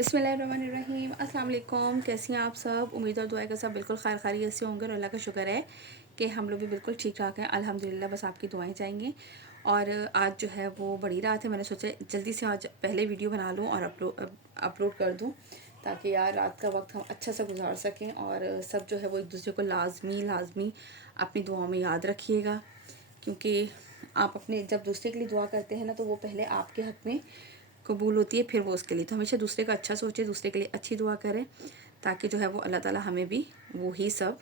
बिस्मिल्लाहिर्रहमानिर्रहीम। अस्सलाम वालेकुम। कैसी हैं आप सब? उम्मीद और दुआ का सब बिल्कुल खैर खैरियत से होंगे और अल्लाह का शुक्र है कि हम लोग भी बिल्कुल ठीक ठाक हैं अल्हम्दुलिल्लाह। बस आपकी दुआएं चाहिए। और आज जो है वो बड़ी रात है, मैंने सोचा जल्दी से आज पहले वीडियो बना लूँ और अपलोड कर दूँ ताकि यार रात का वक्त हम अच्छा से गुजार सकें। और सब जो है वो एक दूसरे को लाजमी अपनी दुआओं में याद रखिएगा, क्योंकि आप अपने जब दूसरे के लिए दुआ करते हैं ना तो वो पहले आपके हक़ में कबूल होती है, फिर वो उसके लिए। तो हमेशा दूसरे का अच्छा सोचें, दूसरे के लिए अच्छी दुआ करें, ताकि जो है वो अल्लाह ताला हमें भी वो ही सब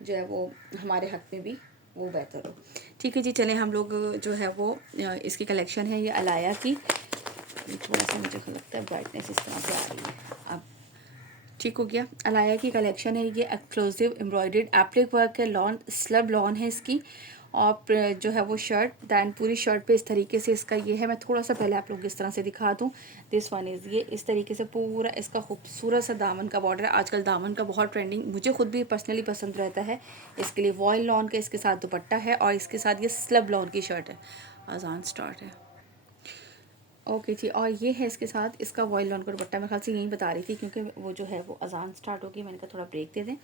जो है वो हमारे हक़ में भी वो बेहतर हो। ठीक है जी, चलें हम लोग जो है वो इसकी कलेक्शन है ये अलाया की। थोड़ा सा मुझे लगता है ब्राइटनेस इस तरह से आ रही है, अब ठीक हो गया। अलाया की कलेक्शन है ये, एक्सक्लूसिव एम्ब्रॉयडर्ड एप्लिक वर्क है, लॉन स्लब लॉन है इसकी। और जो है वो शर्ट दैन पूरी शर्ट पे इस तरीके से इसका ये है। मैं थोड़ा सा पहले आप लोग इस तरह से दिखा दूँ। दिस वन इज़ ये इस तरीके से पूरा इसका खूबसूरत सा दामन का बॉर्डर है। आजकल दामन का बहुत ट्रेंडिंग, मुझे खुद भी पर्सनली पसंद रहता है। इसके लिए वॉयल लॉन का इसके साथ दुपट्टा है और इसके साथ ये स्लब लॉन की शर्ट है। अजान स्टार्ट है, ओके जी। और ये है इसके साथ इसका वॉयल लॉन का दुपट्टा। मैं ख्याल से यही बता रही थी क्योंकि वो जो है वो अजान स्टार्ट होगी, मैंने कहा थोड़ा ब्रेक दे दें।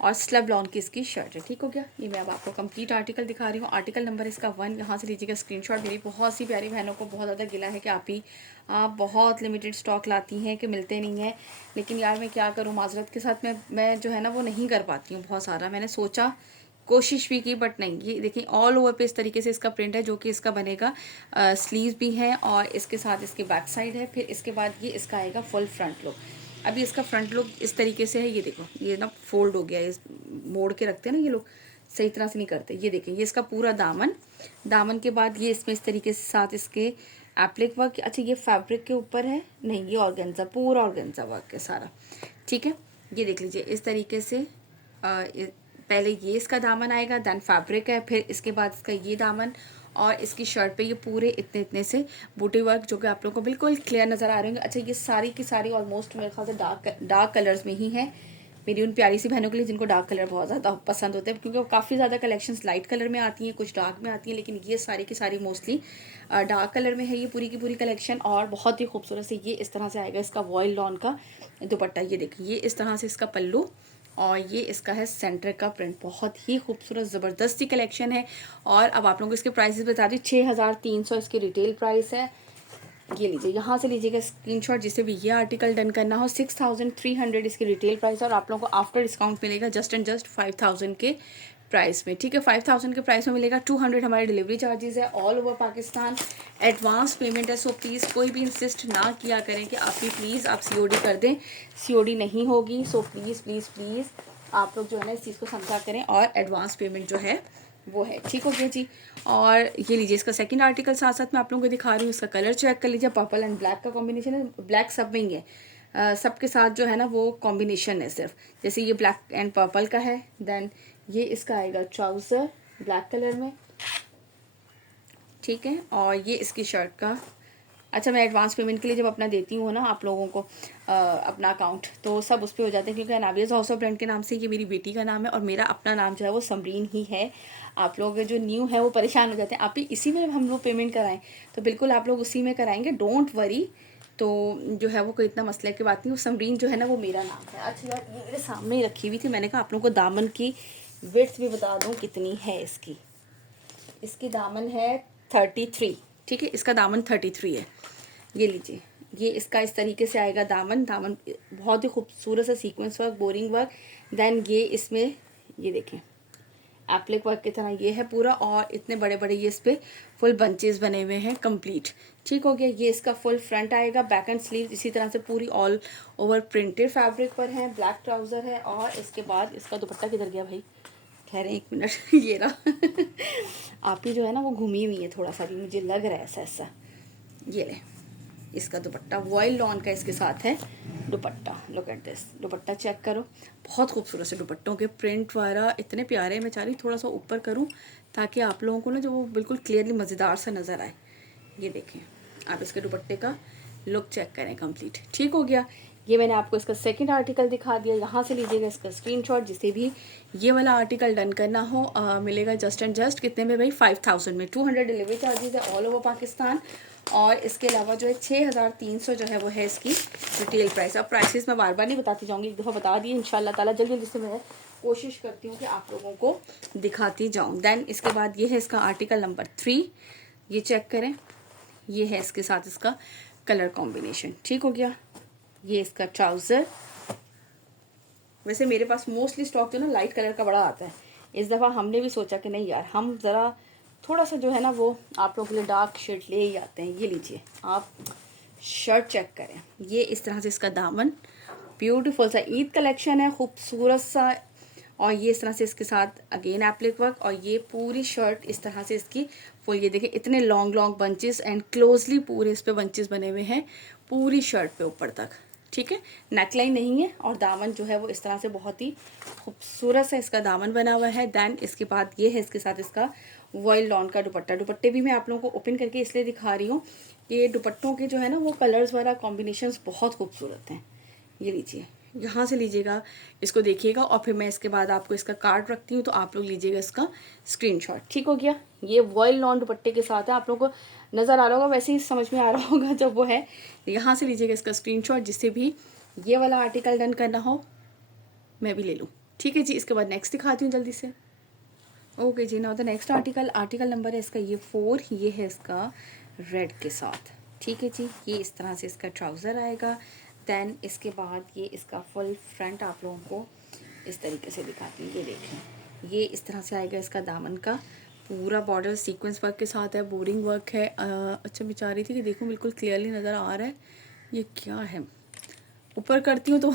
और स्लब लॉन की इसकी शर्ट है। ठीक हो गया। ये मैं अब आपको कंप्लीट आर्टिकल दिखा रही हूँ। आर्टिकल नंबर इसका 1, यहाँ से लीजिएगा स्क्रीनशॉट। मेरी बहुत सी प्यारी बहनों को बहुत ज़्यादा गिला है कि आप बहुत लिमिटेड स्टॉक लाती हैं कि मिलते नहीं हैं, लेकिन यार मैं क्या करूँ, माजरत के साथ मैं जो है ना वो नहीं कर पाती हूँ बहुत सारा। मैंने सोचा, कोशिश भी की, बट नहीं। ये देखिए ऑल ओवर पे इस तरीके से इसका प्रिंट है जो कि इसका बनेगा। स्लीव भी है और इसके साथ इसकी बैक साइड है। फिर इसके बाद ये इसका आएगा फुल फ्रंट लुक। अभी इसका फ्रंट लुक इस तरीके से है। ये देखो ये ना फोल्ड हो गया, इस मोड़ के रखते हैं ना ये लोग, सही तरह से नहीं करते। ये देखें ये इसका पूरा दामन के बाद ये इसमें इस तरीके से साथ इसके एप्लिक वर्क। अच्छा ये फैब्रिक के ऊपर है, नहीं ये ऑर्गेन्जा, पूरा ऑर्गेन्जा वर्क है सारा। ठीक है, ये देख लीजिए इस तरीके से पहले ये इसका दामन आएगा, दैन फैब्रिक है, फिर इसके बाद इसका ये दामन और इसकी शर्ट पे ये पूरे इतने इतने से बूटी वर्क जो कि आप लोगों को बिल्कुल क्लियर नज़र आ रहे होंगे। अच्छा ये सारी की सारी ऑलमोस्ट मेरे ख्याल से डार्क कलर्स में ही है, मेरी उन प्यारी सी बहनों के लिए जिनको डार्क कलर बहुत ज़्यादा पसंद होते हैं, क्योंकि काफ़ी ज़्यादा कलेक्शंस लाइट कलर में आती हैं, कुछ डार्क में आती हैं, लेकिन ये सारी की सारी मोस्टली डार्क कलर में है ये पूरी की पूरी कलेक्शन। और बहुत ही खूबसूरत से ये इस तरह से आएगा इसका वॉयल लॉन का दुपट्टा। ये देखिए ये इस तरह से इसका पल्लू और ये इसका है सेंटर का प्रिंट। बहुत ही खूबसूरत ज़बरदस्ती कलेक्शन है। और अब आप लोगों को इसके प्राइसेस बता दी। 6300 इसकी रिटेल प्राइस है। ये लीजिए यहाँ से लीजिएगा स्क्रीनशॉट जिसे भी ये आर्टिकल डन करना हो। 6300 इसकी रिटेल प्राइस है और आप लोगों को आफ्टर डिस्काउंट मिलेगा जस्ट एंड जस्ट 5000 के प्राइस में। ठीक है, 5000 के प्राइस में मिलेगा। 200 हमारे डिलीवरी चार्जेस है all over Pakistan. Advance payment है, सो प्लीज़ कोई भी इंसिस्ट ना किया करें कि आप भी प्लीज़ आप सीओडी कर दें। सीओडी नहीं होगी, सो प्लीज़ प्लीज़ प्लीज़ आप लोग जो है ना इस चीज़ को समझा करें और एडवांस पेमेंट जो है वो है। ठीक हो गया जी। और ये लीजिए इसका सेकंड आर्टिकल साथ साथ मैं आप लोगों को दिखा रही हूँ। इसका कलर चेक कर लीजिए, पर्पल एंड ब्लैक का कॉम्बिनेशन है। ब्लैक सब में ही है, सबके साथ जो है ना वो कॉम्बिनेशन है सिर्फ। जैसे ये ब्लैक एंड पर्पल का है, देन ये इसका आएगा ट्राउज़र ब्लैक कलर में। ठीक है, और ये इसकी शर्ट का। अच्छा मैं एडवांस पेमेंट के लिए जब अपना देती हूँ ना आप लोगों को अपना अकाउंट, तो सब उस पर हो जाते हैं, क्योंकि अनावियाज़ हाउस ऑफ ब्रांड के नाम से ये मेरी बेटी का नाम है और मेरा अपना नाम जो है वो समरीन ही है। आप लोग जो न्यू है वो परेशान हो जाते हैं, आप ही इसी में हम लोग पेमेंट कराएं तो बिल्कुल आप लोग उसी में कराएंगे, डोंट वरी। तो जो है वो कोई इतना मसले की बात नहीं, वो समरीन जो है ना वो मेरा नाम है। अच्छा यार ये मेरे सामने ही रखी हुई थी, मैंने कहा आप लोगों को दामन की विड्थ भी बता दूँ कितनी है इसकी। इसकी दामन है 33। ठीक है, इसका दामन 33 है। ये लीजिए ये इसका इस तरीके से आएगा दामन बहुत ही खूबसूरत सा sequence work, boring work. Then ये इसमें ये देखें एप्लिक वर्क की तरह ये है पूरा, और इतने बड़े बड़े ये इस पर फुल बंचेस बने हुए हैं कंप्लीट। ठीक हो गया। ये इसका फुल फ्रंट आएगा, बैक एंड स्लीव इसी तरह से पूरी ऑल ओवर प्रिंटेड फैब्रिक पर है। ब्लैक ट्राउज़र है और इसके बाद इसका दुपट्टा किधर गया भाई, ठहरें एक मिनट ये रहा आप ही जो है ना वो घूमी हुई है थोड़ा सा भी, मुझे लग रहा है ऐसा ऐसा। ये ले इसका दुपट्टा वॉयल लॉन का इसके साथ है दुपट्टा। लुक एट दिस, दुपट्टा चेक करो, बहुत खूबसूरत से दुपट्टों के प्रिंट वगैरह इतने प्यारे हैं। मैं चाह रही थोड़ा सा ऊपर करूं ताकि आप लोगों को ना जो वो बिल्कुल क्लियरली मज़ेदार सा नज़र आए। ये देखें आप इसके दुपट्टे का लुक चेक करें कंप्लीट। ठीक हो गया। ये मैंने आपको इसका सेकंड आर्टिकल दिखा दिया, यहाँ से लीजिएगा इसका स्क्रीनशॉट। जिसे भी ये वाला आर्टिकल डन करना हो मिलेगा जस्ट एंड जस्ट कितने में भाई, 5000 में। 200 डिलीवरी चार्जेस है ऑल ओवर पाकिस्तान और इसके अलावा जो है 6300 जो है वो है इसकी रिटेल प्राइस। अब प्राइसेस मैं बार बार नहीं बताती जाऊँगी, एक दफ़ा बता दी इंशाल्लाह ताला। जल्दी जल्दी से मैं कोशिश करती हूँ कि आप लोगों को दिखाती जाऊँ। देन इसके बाद ये है इसका आर्टिकल नंबर 3, ये चेक करें। ये है इसके साथ इसका कलर कॉम्बिनेशन, ठीक हो गया। ये इसका ट्राउज़र, वैसे मेरे पास मोस्टली स्टॉक जो ना लाइट कलर का बड़ा आता है। इस दफ़ा हमने भी सोचा कि नहीं यार, हम ज़रा थोड़ा सा जो है ना वो आप लोगों के लिए डार्क शेड ले ही आते हैं। ये लीजिए आप शर्ट चेक करें, ये इस तरह से इसका दामन, ब्यूटीफुल सा ईद कलेक्शन है, खूबसूरत सा। और ये इस तरह से इसके साथ अगेन एप्लिक वर्क, और ये पूरी शर्ट इस तरह से इसकी फुल, ये देखिए इतने long long bunches and closely पूरे इस पे बंचेस बने हुए हैं पूरी शर्ट पे ऊपर तक, ठीक है। नेकलाइन नहीं है, और दामन जो है वो इस तरह से बहुत ही खूबसूरत सा इसका दामन बना हुआ है। देन इसके बाद ये है इसके साथ इसका वॉयल लॉन का दुपट्टा। दुपट्टे भी मैं आप लोगों को ओपन करके इसलिए दिखा रही हूँ कि दुपट्टों के जो है ना वो कलर्स वाला कॉम्बिनेशंस बहुत खूबसूरत हैं। ये लीजिए, यहाँ से लीजिएगा, इसको देखिएगा, और फिर मैं इसके बाद आपको इसका कार्ड रखती हूँ तो आप लोग लीजिएगा इसका स्क्रीनशॉट, ठीक हो गया। ये वॉयल लॉन दुपट्टे के साथ है, आप लोगों को नज़र आ रहा होगा, वैसे ही समझ में आ रहा होगा जब वो है। यहाँ से लीजिएगा इसका स्क्रीनशॉट, जिससे भी ये वाला आर्टिकल डन करना हो मैं भी ले लूँ, ठीक है जी। इसके बाद नेक्स्ट दिखाती हूँ जल्दी से। ओके जी, now the next article number है इसका ये 4, ये है इसका रेड के साथ, ठीक है जी। ये इस तरह से इसका ट्राउज़र आएगा। देन इसके बाद ये इसका फुल फ्रंट आप लोगों को इस तरीके से दिखाती हूँ। ये देखें, ये इस तरह से आएगा इसका दामन का पूरा बॉर्डर सीक्वेंस वर्क के साथ है, बोरिंग वर्क है। अच्छा मैं चाह रही थी कि देखो बिल्कुल क्लियरली नज़र आ रहा है ये क्या है, ऊपर करती हूँ तो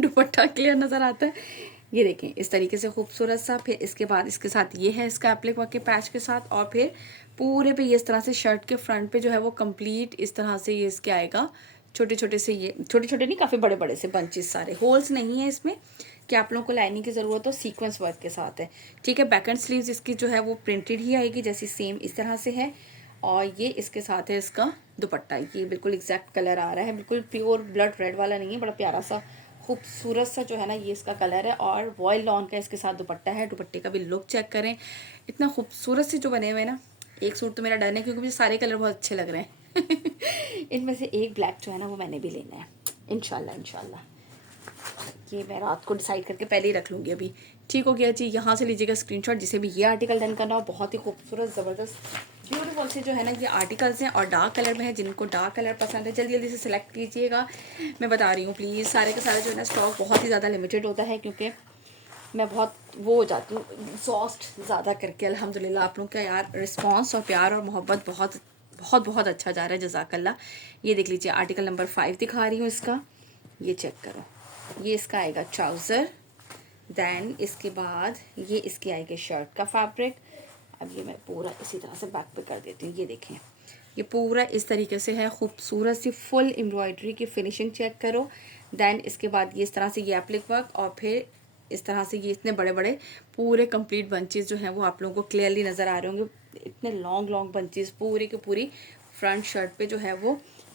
दुपट्टा क्लियर नज़र आता है। ये देखें इस तरीके से खूबसूरत सा। फिर इसके बाद इसके साथ ये है इसका एप्लिक वर्क के पैच के साथ, और फिर पूरे पे ये इस तरह से शर्ट के फ्रंट पे जो है वो कंप्लीट इस तरह से ये इसके आएगा छोटे छोटे से, ये छोटे छोटे नहीं काफ़ी बड़े बड़े से बंचेस, सारे होल्स नहीं है इसमें कि आप लोगों को लाइनिंग की ज़रूरत हो, सीक्वेंस वर्क के साथ है, ठीक है। बैक एंड स्लीव्स इसकी जो है वो प्रिंटेड ही आएगी, जैसी सेम इस तरह से है। और ये इसके साथ है इसका दुपट्टा, ये बिल्कुल एग्जैक्ट कलर आ रहा है, बिल्कुल प्योर ब्लड रेड वाला नहीं है, बड़ा प्यारा सा खूबसूरत सा जो है ना ये इसका कलर है। और वॉयल लॉन का इसके साथ दुपट्टा है। दुपट्टे का भी लुक चेक करें, इतना खूबसूरत से जो बने हुए हैं ना। एक सूट तो मेरा डन है क्योंकि मुझे सारे कलर बहुत अच्छे लग रहे हैं इनमें से एक ब्लैक जो है ना वो मैंने भी लेना है इंशाल्लाह इंशाल्लाह। ये मैं रात को डिसाइड करके पहले ही रख लूँगी अभी, ठीक हो गया जी। यहाँ से लीजिएगा स्क्रीनशॉट, जिसे भी ये आर्टिकल डन करना हो। बहुत ही खूबसूरत ज़बरदस्त ब्यूटीफुल से जो है ना ये आर्टिकल्स हैं, और डार्क कलर में है। जिनको डार्क कलर पसंद है जल्दी जल्दी से सिलेक्ट कीजिएगा। मैं बता रही हूँ प्लीज़, सारे के सारे जो है ना स्टॉक बहुत ही ज़्यादा लिमिटेड होता है, क्योंकि मैं बहुत वो हो जाती हूँ एग्जॉस्ट ज़्यादा करके। अल्हम्दुलिल्लाह आप लोग का यार रिस्पॉन्स और प्यार और मोहब्बत बहुत बहुत बहुत अच्छा जा रहा है, जज़ाकल्लाह। ये देख लीजिए आर्टिकल नंबर 5 दिखा रही हूँ इसका, ये चेक करो। ये इसका आएगा ट्राउज़र। देन इसके बाद ये इसकी आएगी शर्ट का फैब्रिक। अब ये मैं पूरा इसी तरह से बैक पे कर देती हूँ। ये देखें ये पूरा इस तरीके से है, खूबसूरत सी फुल एम्ब्रॉयडरी की फिनिशिंग चेक करो। देन इसके बाद ये इस तरह से ये एप्लिक वर्क, और फिर इस तरह से ये इतने बड़े बड़े पूरे कंप्लीट बंचेस जो हैं वो आप लोगों को क्लियरली नज़र आ रहे होंगे। इतने लॉन्ग लॉन्ग बंचेस पूरी की पूरी फ्रंट शर्ट पे जो है वो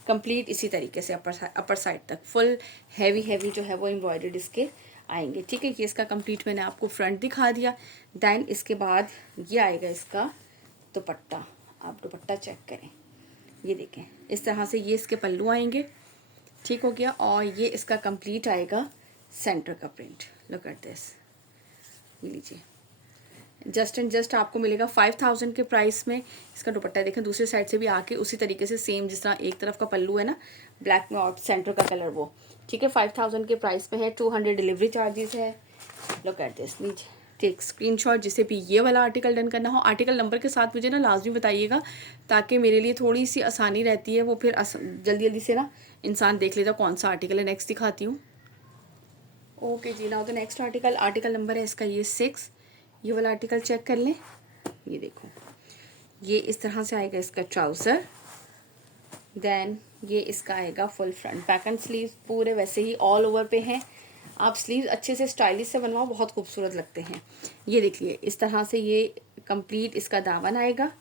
कंप्लीट इसी तरीके से अपर साइड तक फुल हैवी हैवी जो है वो एम्ब्रॉयडर्ड इसके आएंगे, ठीक है। ये इसका कंप्लीट मैंने आपको फ्रंट दिखा दिया। देन इसके बाद ये आएगा इसका दुपट्टा। आप दुपट्टा चेक करें, ये देखें इस तरह से ये इसके पल्लू आएंगे, ठीक हो गया। और ये इसका कंप्लीट आएगा सेंटर का प्रिंट। लुक एट दिस, ये लीजिए जस्ट एंड जस्ट आपको मिलेगा 5000 के प्राइस में। इसका दुपट्टा देखें दूसरी साइड से भी आके उसी तरीके से सेम, जिस तरह एक तरफ का पल्लू है ना ब्लैक में और सेंटर का कलर वो, ठीक है। 5000 के प्राइस में है। 200 डिलीवरी चार्जेस है। लुक एट दिस, लीजिए टेक स्क्रीनशॉट, जिसे भी ये वाला आर्टिकल डन करना हो। आर्टिकल नंबर के साथ मुझे ना लाजमी बताइएगा, ताकि मेरे लिए थोड़ी सी आसानी रहती है, वो फिर जल्दी जल्दी से ना इंसान देख लेता कौन सा आर्टिकल है। नेक्स्ट दिखाती हूँ। ओके जी, now the next article number है इसका ये 6। ये वाला आर्टिकल चेक कर लें, ये देखो ये इस तरह से आएगा इसका ट्राउज़र। देन ये इसका आएगा full front, back and sleeve पूरे वैसे ही ऑल ओवर पे हैं। आप स्लीव अच्छे से स्टाइलिश से बनवाओ, बहुत खूबसूरत लगते हैं। ये देखिए इस तरह से ये कंप्लीट इसका दामन आएगा।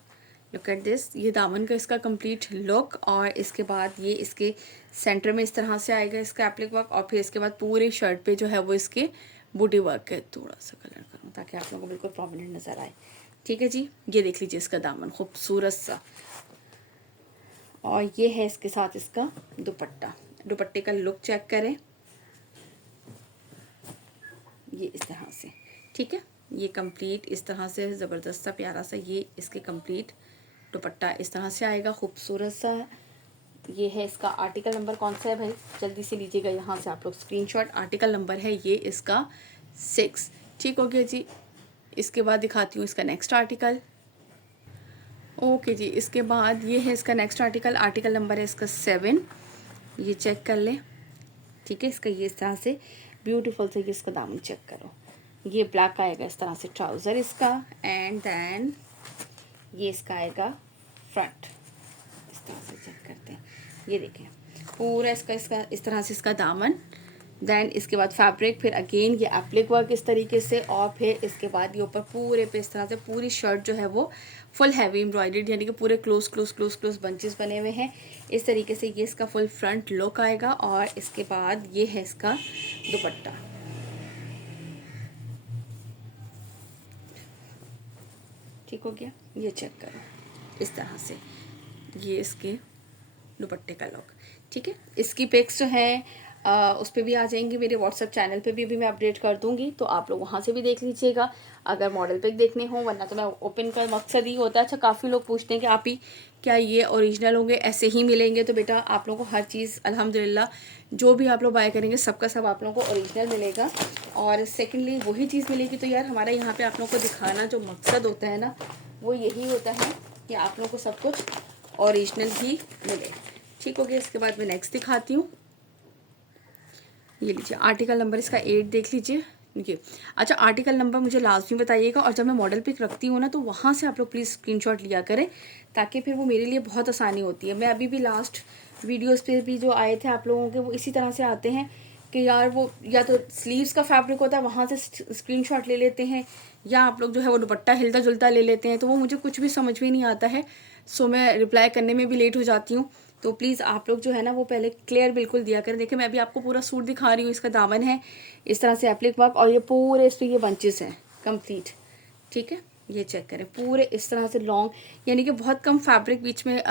लुक एट दिस, ये दामन का इसका कंप्लीट लुक। और इसके बाद ये इसके सेंटर में इस तरह से आएगा इसका एप्लिक वर्क, और फिर इसके बाद पूरे शर्ट पे जो है वो इसके बूटी वर्क है। थोड़ा सा कलर करूँ ताकि आप लोगों को बिल्कुल प्रोमिनेंट नज़र आए, ठीक है जी। ये देख लीजिए इसका दामन खूबसूरत सा, और ये है इसके साथ इसका दुपट्टा। दुपट्टे का लुक चेक करें, ये इस तरह से, ठीक है। ये कंप्लीट इस तरह से ज़बरदस्त सा प्यारा सा ये इसके कंप्लीट दुपट्टा इस तरह से आएगा, खूबसूरत सा। ये है इसका आर्टिकल नंबर, कौन सा है भाई, जल्दी से लीजिएगा यहाँ से आप लोग स्क्रीनशॉट। आर्टिकल नंबर है ये इसका 6, ठीक हो गया जी। इसके बाद दिखाती हूँ इसका नेक्स्ट आर्टिकल। ओके जी, इसके बाद ये है इसका नेक्स्ट आर्टिकल। आर्टिकल नंबर है इसका 7, ये चेक कर लें, ठीक है। इसका ये इस तरह से ब्यूटीफुल से ये इसका दामन चेक करो, ये ब्लैक आएगा इस तरह से ट्राउज़र इसका, एंड देन ये इसका आएगा फ्रंट, इस तरह से चेक करते हैं। ये देखें पूरा इसका इस तरह से इसका दामन, देन इसके बाद फैब्रिक, फिर अगेन ये एप्लिक वर्क इस तरीके से, और फिर इसके बाद ये ऊपर पूरे पे इस तरह से पूरी शर्ट जो है वो फुल हैवी एम्ब्रॉयडर्ड, यानी कि पूरे close close close close bunches बने हुए हैं इस तरीके से। ये इसका फुल फ्रंट लुक आएगा, और इसके बाद ये है इसका दुपट्टा, ठीक हो गया। ये चेक करो इस तरह से ये इसके दुपट्टे का लुक, ठीक है। इसकी पिक्स जो है उस पर भी आ जाएंगी, मेरे व्हाट्सएप चैनल पे भी मैं अपडेट कर दूंगी, तो आप लोग वहाँ से भी देख लीजिएगा अगर मॉडल पिक देखने हो, वरना तो मैं ओपन का मकसद ही होता है। अच्छा, काफ़ी लोग पूछते हैं कि आप ही क्या ये ओरिजिनल होंगे, ऐसे ही मिलेंगे? तो बेटा आप लोगों को हर चीज़ अल्हम्दुलिल्लाह जो भी आप लोग बाय करेंगे सबका सब आप लोगों को ओरिजिनल मिलेगा, और सेकेंडली वही चीज़ मिलेगी। तो यार हमारा यहाँ पर आप लोगों को दिखाना जो मकसद होता है ना, वो यही होता है कि आप लोगों को सब कुछ ओरिजिनल ही मिले, ठीक हो गया। इसके बाद मैं नेक्स्ट दिखाती हूँ, ये लीजिए आर्टिकल नंबर इसका 8 देख लीजिए ये। अच्छा, आर्टिकल नंबर मुझे लाजमी बताइएगा, और जब मैं मॉडल पिक रखती हूँ ना तो वहाँ से आप लोग प्लीज़ स्क्रीनशॉट लिया करें, ताकि फिर वो मेरे लिए बहुत आसानी होती है। मैं अभी भी लास्ट वीडियोस पे भी जो आए थे आप लोगों के, वो इसी तरह से आते हैं कि यार वो या तो स्लीव्स का फैब्रिक होता है वहाँ से स्क्रीनशॉट ले लेते हैं, या आप लोग जो है वो दुपट्टा हिलता जुलता ले लेते हैं, तो वो मुझे कुछ भी समझ में नहीं आता है। सो मैं रिप्लाई करने में भी लेट हो जाती हूँ। तो प्लीज़ आप लोग जो है ना वो पहले क्लियर बिल्कुल दिया करें। देखिए मैं अभी आपको पूरा सूट दिखा रही हूँ, इसका दामन है इस तरह से एप्लिक वर्क, और ये पूरे इस पर ये बंचेस हैं कंप्लीट, ठीक है। ये चेक करें पूरे इस तरह से लॉन्ग, यानी कि बहुत कम फैब्रिक बीच में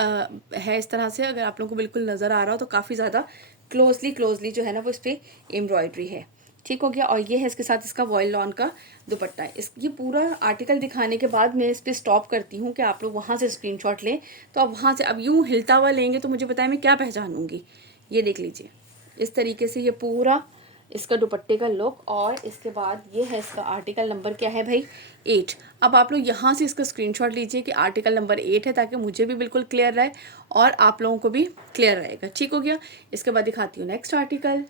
है इस तरह से। अगर आप लोगों को बिल्कुल नज़र आ रहा हो तो काफ़ी ज़्यादा क्लोजली जो है ना वो इस पर एम्ब्रॉयड्री है, ठीक हो गया। और ये है इसके साथ इसका वॉयल लॉन का दुपट्टा है। ये पूरा आर्टिकल दिखाने के बाद मैं इस पर स्टॉप करती हूँ कि आप लोग वहाँ से स्क्रीनशॉट लें। तो अब वहाँ से अब यूँ हिलता हुआ लेंगे तो मुझे बताएं मैं क्या पहचानूँगी। ये देख लीजिए इस तरीके से ये पूरा इसका दुपट्टे का लुक, और इसके बाद ये है इसका आर्टिकल नंबर क्या है भाई, 8। अब आप लोग यहाँ से इसका स्क्रीनशॉट लीजिए कि आर्टिकल नंबर 8 है, ताकि मुझे भी बिल्कुल क्लियर रहे और आप लोगों को भी क्लियर रहेगा, ठीक हो गया। इसके बाद दिखाती हूँ नेक्स्ट आर्टिकल।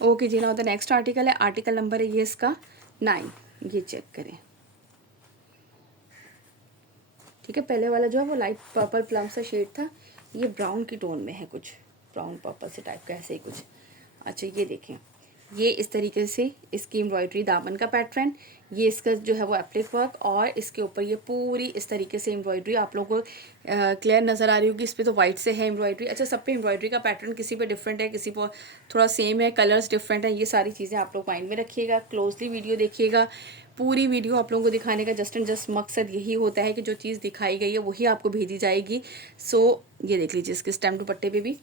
ओके जी, नाउ द नेक्स्ट आर्टिकल है, आर्टिकल नंबर है ये इसका 9, ये चेक करें, ठीक है। पहले वाला जो है वो लाइट पर्पल प्लम सा शेड था, ये ब्राउन की टोन में है, कुछ ब्राउन पर्पल से टाइप का ऐसे ही कुछ। अच्छा ये देखें, ये इस तरीके से इसकी एम्ब्रॉयडरी दामन का पैटर्न, ये इसका जो है वो एप्लिक वर्क, और इसके ऊपर ये पूरी इस तरीके से एम्ब्रॉयडरी आप लोगों को क्लियर नज़र आ रही होगी। इस पर तो वाइट से है एम्ब्रॉयडरी। अच्छा, सब पे एम्ब्रॉयडरी का पैटर्न किसी पे डिफरेंट है, किसी पर थोड़ा सेम है, कलर्स डिफरेंट है। ये सारी चीज़ें आप लोग माइंड में रखिएगा, क्लोजली वीडियो देखिएगा। पूरी वीडियो आप लोगों को दिखाने का जस्ट एंड जस्ट मकसद यही होता है कि जो चीज़ दिखाई गई है वही आपको भेजी जाएगी। सो ये देख लीजिए इसके स्टेम दुपट्टे पे भी,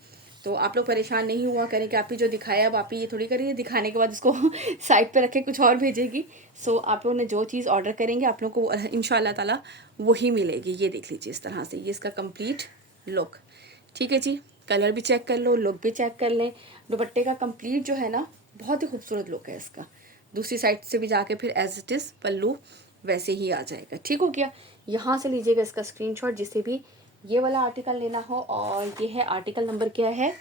तो आप लोग परेशान नहीं हुआ करें कि आप ही जो दिखाया अब आप ही ये थोड़ी करिए दिखाने के बाद इसको साइड पे रखे कुछ और भेजेगी। सो आप लोगों ने जो चीज़ ऑर्डर करेंगे आप लोग को इंशाल्लाह ताला वही मिलेगी। ये देख लीजिए इस तरह से ये इसका कंप्लीट लुक, ठीक है जी। कलर भी चेक कर लो, लुक भी चेक कर लें। दुपट्टे का कंप्लीट जो है ना बहुत ही खूबसूरत लुक है इसका। दूसरी साइड से भी जाके फिर एज इट इज़ पल्लू वैसे ही आ जाएगा, ठीक हो गया। यहाँ से लीजिएगा इसका स्क्रीनशॉट जिसे भी ये वाला आर्टिकल लेना हो, और ये है आर्टिकल नंबर क्या है,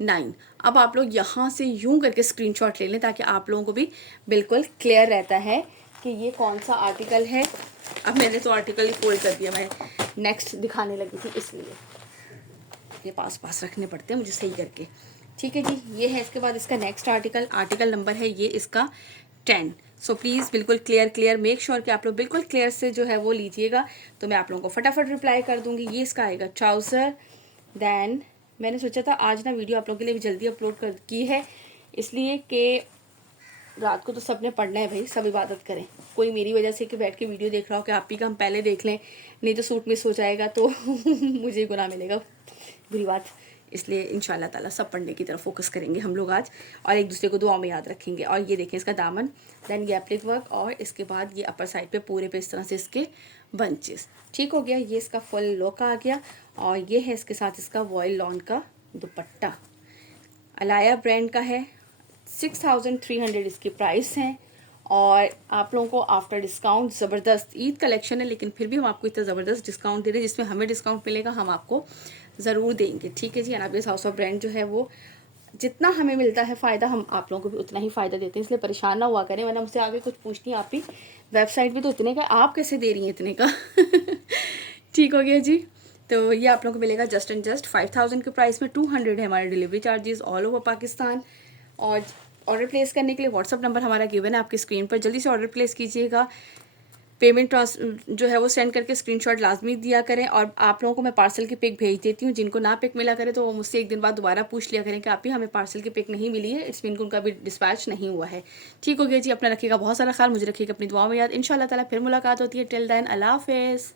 9। अब आप लोग यहाँ से यूं करके स्क्रीनशॉट ले लें ताकि आप लोगों को भी बिल्कुल क्लियर रहता है कि ये कौन सा आर्टिकल है। अब मैंने तो आर्टिकल ही फोल्ड कर दिया, मैं नेक्स्ट दिखाने लगी थी इसलिए ये पास रखने पड़ते हैं मुझे सही करके, ठीक है जी। ये है इसके बाद इसका नेक्स्ट आर्टिकल नंबर है ये इसका 10। सो प्लीज़ बिल्कुल क्लियर मेक श्योर कि आप लोग बिल्कुल क्लियर से जो है वो लीजिएगा, तो मैं आप लोगों को फटाफट रिप्लाई कर दूंगी। ये इसका आएगा ट्राउज़र। देन मैंने सोचा था आज ना वीडियो आप लोगों के लिए भी जल्दी अपलोड कर की है, इसलिए कि रात को तो सबने पढ़ना है भाई, सब इबादत करें। कोई मेरी वजह से कि बैठ के वीडियो देख रहा हो कि आप ही का हम पहले देख लें, नहीं तो सूट मिस हो जाएगा तो मुझे गुनाह मिलेगा, बुरी बात। इसलिए इंशाल्लाह ताला सब पढ़ने की तरफ फोकस करेंगे हम लोग आज, और एक दूसरे को दुआ में याद रखेंगे। और ये देखें इसका दामन, देन ये एप्लिक वर्क, और इसके बाद ये अपर साइड पे पूरे पे इस तरह से इसके बंचेस। ठीक हो गया, ये इसका फुल लुक आ गया। और ये है इसके साथ इसका वॉयल लॉन का दुपट्टा, अलाया ब्रांड का है। 6300 इसकी प्राइस है। और आप लोगों को आफ्टर डिस्काउंट ज़बरदस्त ईद कलेक्शन है, लेकिन फिर भी हम आपको इतना ज़बरदस्त डिस्काउंट दे रहे हैं, जिसमें हमें डिस्काउंट मिलेगा हम आपको ज़रूर देंगे। ठीक है जी। अनाबिस हाउस ऑफ ब्रांड जो है वो जितना हमें मिलता है फ़ायदा, हम आप लोगों को भी उतना ही फ़ायदा देते हैं, इसलिए परेशान ना हुआ करें, वरना मुझसे आगे कुछ पूछनी आप ही, वेबसाइट भी तो इतने का, आप कैसे दे रही हैं इतने का। ठीक हो गया जी। तो ये आप लोगों को मिलेगा जस्ट एंड जस्ट 5000 के प्राइस में। 200 है हमारे delivery charges all over Pakistan. और ऑर्डर प्लेस करने के लिए व्हाट्सअप नंबर हमारा गिवन है आपकी स्क्रीन पर, जल्दी से ऑर्डर प्लेस कीजिएगा। पेमेंट जो है वो सेंड करके स्क्रीनशॉट लाजमी दिया करें। और आप लोगों को मैं पार्सल की पिक भेज देती हूँ, जिनको ना पिक मिला करे तो वो मुझसे एक दिन बाद दोबारा पूछ लिया करें कि आप ही हमें पार्सल की पिक नहीं मिली है, इट्स मीन उनका भी डिस्पैच नहीं हुआ है। ठीक हो गया जी। अपना रखिएगा बहुत सारा ख्याल, मुझे रखिएगा अपनी दुआओं में याद। इंशाल्लाह ताला फिर मुलाकात होती है। टिल देन अल्लाह हाफिज़।